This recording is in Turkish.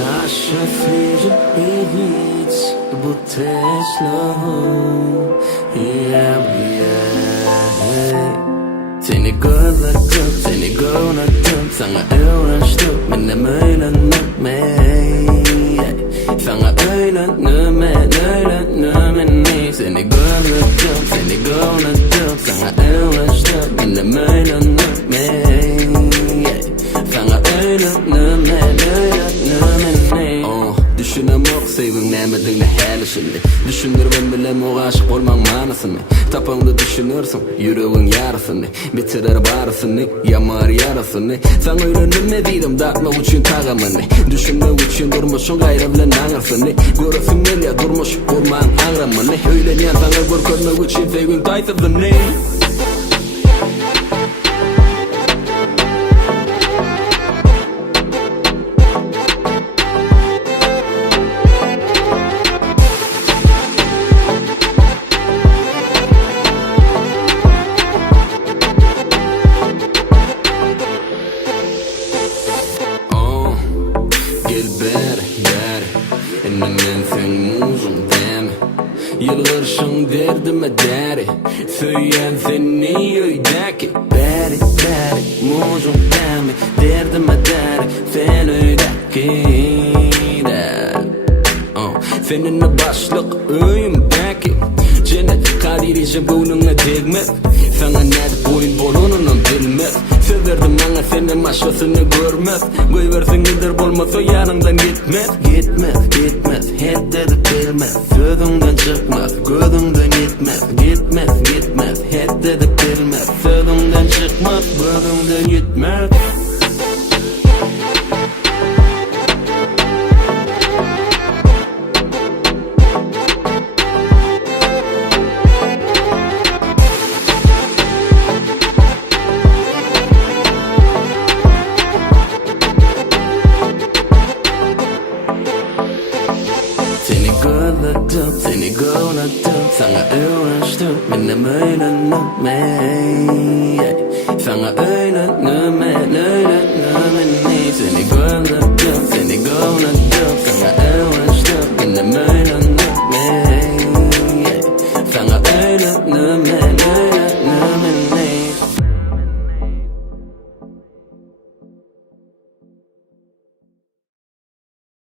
Aşafir hiç bu teslim yeah. Seni görmedim, seni görmedim. Sana öğrendim, benim öğrendim sana öğrendim, seni görmedim, seni görmedim. Sana öğrendim, benim öğrendim sana öğrendim. Düşünemok sevim nemedin de hali şimdi. Düşünür ben bilem o aşık olman manasını. Tapağında düşünürsün yüreğin yarasını. Bitirir barısını yamar yarasını. Sana öğrendim ne dedim dağıtma için tağımını. Düşünmek için durmuşsun gayrı bilen ağırsını. Görürsün ya durmuş kurman ağrımını. Öğleniyen sana görmek için fegün taytıdını. Gel beri, ennem sen muzum deme. Yılgırsın derdime deri. Söyleyen seni öydeki. Beri, muzum deme. Derdime deri, sen öydeki. Seninle başlık öyümdeki. Cennet kadiricim gönlüne tegmez. Sana nerede boyun bolununu bilmez. Severdim bana senin aşkısını görmez. Koyversin gider bolmasa yanımdan gitmez. Gitmez, hep dedi bilmez. Sözünden çıkmaz, gözünden gitmez. Gitmez, hep dedi bilmez. Sözünden çıkmaz, gözünden gitmez. Seni görmedim, sana öğrendim. Benim öğrendim sana öğrendim seni görmedim, sana öğrendim. Benim öğrendim